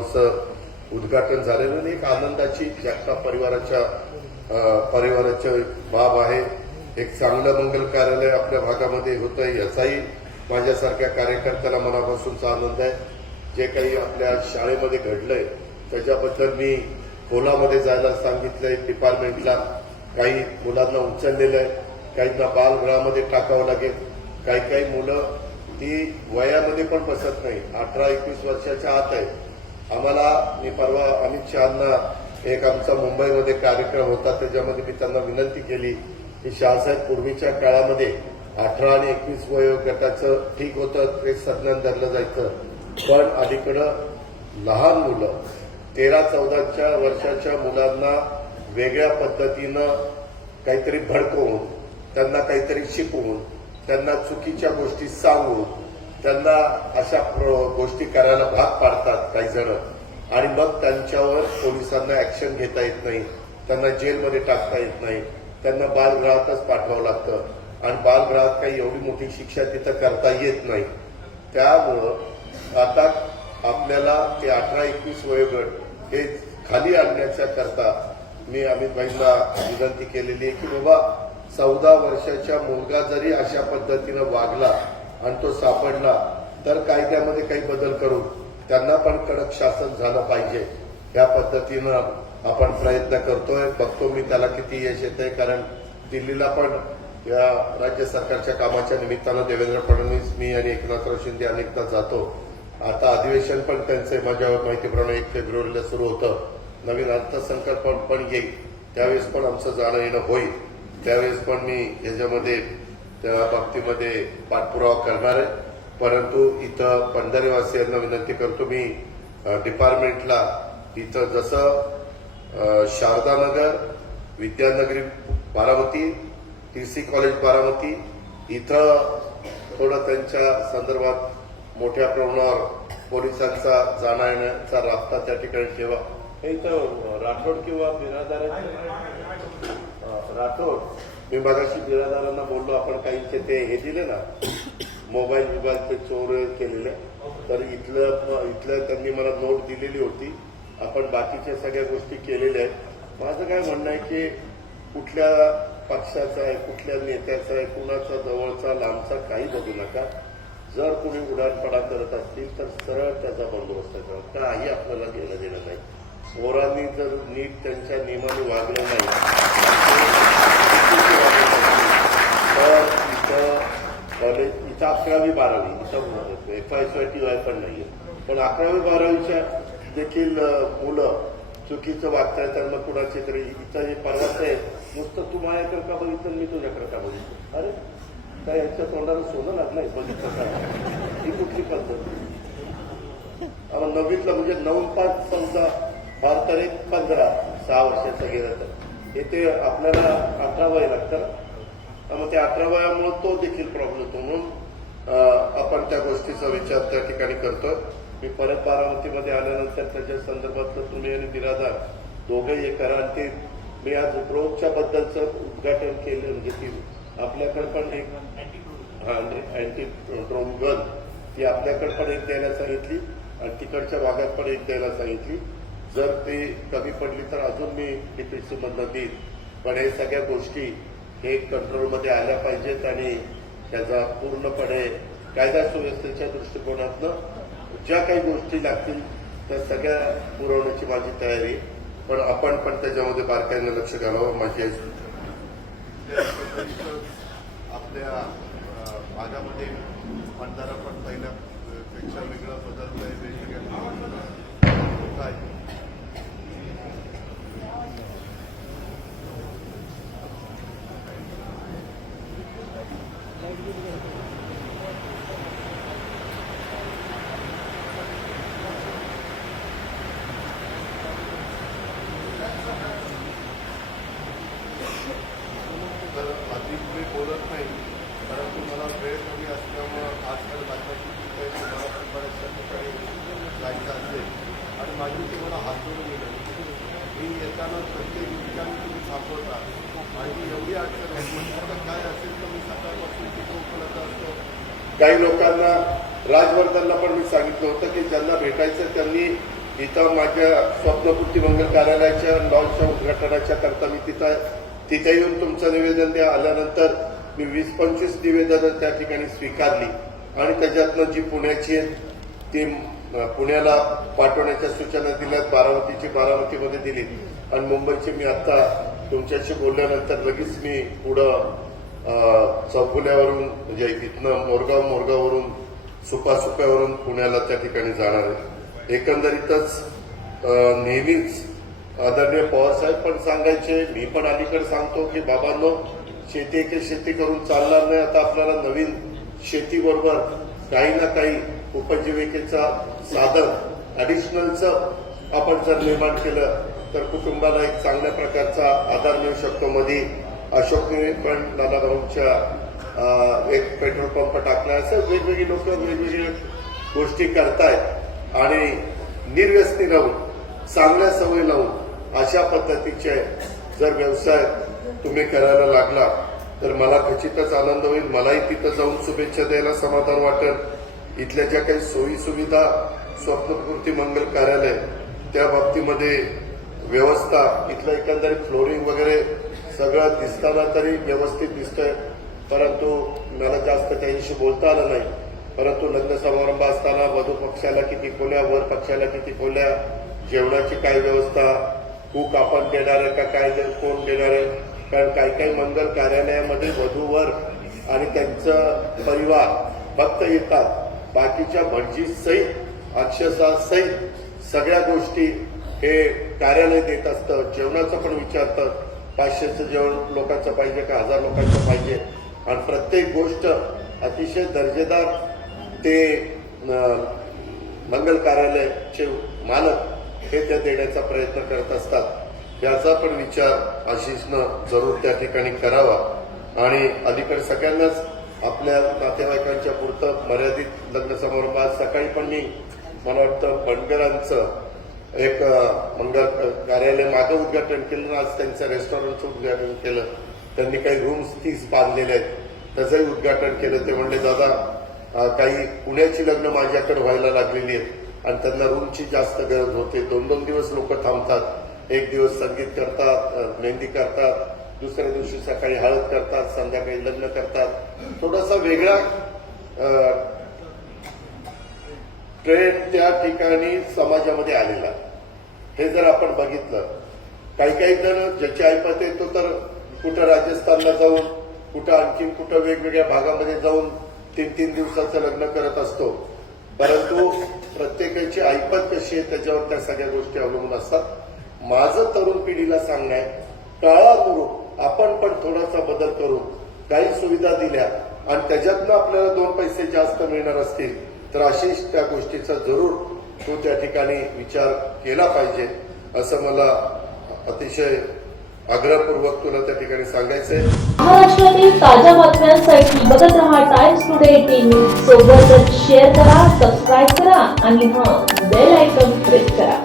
हॉलचं उद्घाटन झालेलं आणि एक आनंदाची जगताप परिवाराच्या परिवाराच्या बाब आहे. एक चांगलं मंगल कार्यालय आपल्या भागामध्ये होतं याचाही माझ्यासारख्या कार्यकर्त्याला मनापासूनचा आनंद आहे. जे काही आपल्या शाळेमध्ये घडलंय त्याच्याबद्दल मी खोलामध्ये जायला सांगितलंय डिपार्टमेंटला. काही मुलांना उचललेलं आहे काहींना बालगृहामध्ये टाकावं लागेल. काही काही मुलं ती वयामध्ये पण बसत नाही. अठरा एकवीस वर्षाच्या आत आहे. आम्हाला मी परवा अमित शहाना एक आमचा मुंबईमध्ये कार्यक्रम होता त्याच्यामध्ये मी त्यांना विनंती केली की शहासाहेब पूर्वीच्या काळामध्ये अठरा आणि एकवीस वयोगटाचं ठीक होतं ते संज्ञान धरलं जायचं. पण अलीकडं लहान मुलं तेरा चौदाच्या वर्षाच्या मुलांना वेगळ्या पद्धतीनं काहीतरी भडकवून त्यांना काहीतरी शिकवून त्यांना चुकीच्या गोष्टी सांगून त्यांना अशा गोष्टी करायला भाग पाडतात काही जण. आणि मग त्यांच्यावर पोलिसांना ऍक्शन घेता येत नाही. त्यांना जेलमध्ये टाकता येत नाही. त्यांना बालगृहातच पाठवावं लागतं. आणि बालगृहात काही एवढी मोठी शिक्षा तिथं करता येत नाही. त्यामुळं आता आपल्याला ते अठरा एकवीस वयोगट हे खाली आणण्याच्या करता मी अमित भाईंना विनंती केलेली आहे की बाबा चौदा वर्षाच्या मुलगा जरी अशा पद्धतीनं वागला आणि तो सापडला तर कायद्यामध्ये काही बदल करून त्यांना पण कडक शासन झालं पाहिजे. या पद्धतीनं आपण प्रयत्न करतोय. बघतो मी त्याला किती यश येत आहे कारण दिल्लीला पण या राज्य सरकारच्या कामाच्या निमित्तानं देवेंद्र फडणवीस मी आणि एकनाथराव शिंदे अनेकदा जातो. आता अधिवेशन पण त्यांचं माझ्या माहितीप्रमाणे एक फेब्रुवारीला सुरू होतं. नवीन अर्थसंकल्प पण पण येईल. त्यावेळेस पण आमचं जाणं येणं होईल. त्यावेळेस पण मी याच्यामध्ये त्या बाबतीमध्ये पाठपुरावा करणार आहे. परंतु इथं पंढरीवासियांना विनंती करतो मी डिपार्टमेंटला इथं जसं अ, Sharadanagar Vidyanagari Baramati T C college Baramati इथं थोडं त्यांच्या संदर्भात मोठ्या प्रमाणावर पोलिसांचा जाणं येण्याचा रास्ता त्या ठिकाणी ठेवा. हे इथं राठोड किंवा बिरादारांचे अं, राठोड? मी मगाशी बिरादारांना बोललो आपण काही ते हे दिले ना मोबाईल बिबाईल चोर केलेले. तर इथलं इथलं त्यांनी मला नोट दिलेली होती. आपण बाकीच्या सगळ्या गोष्टी केलेल्या आहेत. माझं काय म्हणणं आहे की कुठल्या पक्षाचा आहे कुठल्या नेत्याचा आहे कुणाचा जवळचा लांबचा काही बघू नका. जर कोणी उडाणपडा करत असतील तर सरळ त्याचा बंदोबस्त करा. काही आपल्याला घेणं देणं नाही. चोरांनी जर नीट त्यांच्या नियमाने वागलं नाही तर इथं कॉलेज इथं अकरावी बारावी इथं एफ आय टी वाय पण नाहीये पण अकरावी बारावीच्या देखील मुलं चुकीचं वागतायत त्यांना कुणाचे तरी इथं हे पर्वत आहे नुसतं तू माझ्याकडे का बघितलं मी तुझ्याकडे का बघितलं अरे काय यांच्या तोंडाला सोनं लागलंय बघितलं का ही कुठली पद्धत आम्हाला नववीतलं म्हणजे नऊ पाच समजा भारताने पंधरा सहा वर्षाचं गेलं तर येथे आपल्याला अठरा वय लागतं. ना मग त्या अकरा वयामुळे तो देखील प्रॉब्लेम होतो. म्हणून आपण त्या गोष्टीचा विचार त्या ठिकाणी करतोय. मी परत बारामतीमध्ये आल्यानंतर त्याच्या संदर्भातलं तुम्ही आणि बिरादार दोघे हे करा. आणि ते मी आज ड्रोनच्या बद्दलचं उद्घाटन केलं. म्हणजे ती आपल्याकडे पण एक अँटी ड्रोन गन ती आपल्याकडे पण एक द्यायला सांगितली आणि तिकडच्या भागात पण एक द्यायला सांगितली. जर ते कमी पडली तर अजून मी डीपीसी मधनं देईन. पण हे सगळ्या गोष्टी हे कंट्रोलमध्ये आल्या पाहिजेत आणि त्याचा पूर्णपणे कायदा सुव्यवस्थेच्या दृष्टिकोनातनं ज्या काही गोष्टी लागतील त्या सगळ्या पुरवण्याची माझी तयारी. पण आपण पण त्याच्यामध्ये बारकाईनं लक्ष घालावं माझी आपल्या भागामध्ये भंडारा पण पहिल्यापेक्षा वेगळं बदलतंय लोक आहेत तर अधिक मी बोलत नाही परंतु मला वेळ कमी असल्यामुळं आजकाल बातम्याची जी पण बऱ्याचशा ठिकाणी जायचं असेल आणि माझी तुम्हाला हात जोडून विनंती मी येताना प्रत्येक ठिकाणी तुम्ही सापडता माझी एवढी अडचण आहे काय असेल तर मी सकाळपासून तिथे उपलब्ध असतो. काही लोकांना राजवर्धनला पण मी सांगितलं होतं की ज्यांना भेटायचं त्यांनी इथं माझ्या स्वप्नपूर्ती मंगल कार्यालयाच्या लॉन्चच्या उद्घाटनाच्या करता मी तिथं तिथे येऊन तुमचं निवेदन द्या. आल्यानंतर मी वीस पंचवीस निवेदनं त्या ठिकाणी स्वीकारली. आणि त्याच्यातनं जी पुण्याची आहेत ती पुण्याला पाठवण्याच्या सूचना दिल्यात बारामतीची बारामतीमध्ये दिली. आणि मुंबईची मी आता तुमच्याशी बोलल्यानंतर लगेच मी पुढं चौकुल्यावरून चौफुल्यावरून म्हणजे इथनं मोरगाव मोरगाववरून सुपासुप्यावरून पुण्याला त्या ठिकाणी जाणार आहे. एकंदरीतच नेहमीच आदरणीय पवारसाहेब पण सांगायचे मी पण अलीकडे सांगतो की बाबांनो शेती एके शेती करून चालणार नाही. आता आपल्याला नवीन शेतीबरोबर काही ना काही उपजीविकेचा साधन ॲडिशनलचं आपण जर निर्माण केलं तर कुटुंबाला एक चांगल्या प्रकारचा आधार मिळू शकतो. मध्ये अशोकने पण नानाभाऊंच्या एक पेट्रोल पंप टाकला. असं वेगवेगळी लोक वेगवेगळ्या गोष्टी करतायत आणि निर्व्यसनी राहून चांगल्या सवयी लावून अशा पद्धतीचे जर व्यवसाय तुम्ही करायला लागला तर मला खचितच आनंद होईल. मलाही तिथं जाऊन शुभेच्छा द्यायला समाधान वाटेल. इथल्या ज्या काही सोयी सुविधा स्वप्नपूर्ती मंगल कार्यालय त्या बाबतीमध्ये व्यवस्था इथलं एकंदरीत फ्लोरिंग वगैरे सगळं दिसताना तरी व्यवस्थित दिसतंय. परंतु मला जास्त त्याच्याशी बोलता आलं नाही. परंतु लग्न समारंभ असताना वधू पक्षाला किती खोल्या वर पक्षाला किती खोल्या जेवणाची काय व्यवस्था कूक आपण देणार आहे का काय कोण देणार आहे? कारण काही काही मंगल कार्यालयामध्ये वधूवर आणि त्यांचं परिवार फक्त येतात. बाकीच्या भटजी सहित अक्षरशः सहित सगळ्या गोष्टी हे कार्यालय देत असतं. जेवणाचं पण विचारतं पाचशेचं जेवण लोकांचं पाहिजे का? हजार लोकांचं पाहिजे. आणि प्रत्येक गोष्ट अतिशय दर्जेदार ते मंगल कार्यालयाचे मालक हे त्या देण्याचा प्रयत्न करत असतात. याचा पण विचार आशिषनं जरूर त्या ठिकाणी करावा. आणि अलीकडे सगळ्यांनाच आपल्या नातेवाईकांच्या पुरतं मर्यादित लग्न समारंभ आज सकाळी पण मी मला वाटतं बंडगरांचं एक अं, मंगल कार्यालय मागं उद्घाटन केलं आज त्यांच्या रेस्टॉरंटचं उद्घाटन केलं. त्यांनी काही रूम्स तीस बांधलेले आहेत. त्याचंही उद्घाटन केलं. ते म्हणले दादा काही पुण्याची लग्न माझ्याकडे व्हायला लागलेली आहेत आणि त्यांना रूमची जास्त गरज होते. दोन दोन दिवस लोक थांबतात. एक दिवस संगीत करतात मेहंदी करतात दुसऱ्या दिवशी सकाळी हळद करतात संध्याकाळी लग्न करतात. थोडासा वेगळा ट्रेंड त्या ठिकाणी समाजामध्ये आलेला हे जर आपण बघितलं काही काही जण ज्याची ऐपत येतो तर कुठं राजस्थानला जाऊन कुठं आणखीन कुठं वेगवेगळ्या भागामध्ये जाऊन तीन तीन दिवसाचं लग्न करत असतो. परंतु प्रत्येकाची ऐपत कशी आहे त्याच्यावर त्या सगळ्या गोष्टी अवलंबून असतात. माझं तरुण पिढीला सांगणं आहे टाळा करू आपण पण थोडासा बदल करू. काही सुविधा दिल्या आणि त्याच्यातनं आपल्याला दोन पैसे जास्त मिळणार असतील तर अशीच त्या गोष्टीचा जरूर तो त्या ठिकाणी विचार केला पाहिजे. असं मला अतिशय आग्रहपूर्वक तुला त्या ठिकाणी सांगायचंय. महाराष्ट्रातील ताज्या बातम्यांसाठी बघत रहा टाइम्स टुडे टीव्ही सोबतच शेअर करा सबस्क्राईब करा आणि हा बेल आयकॉन प्रेस करा.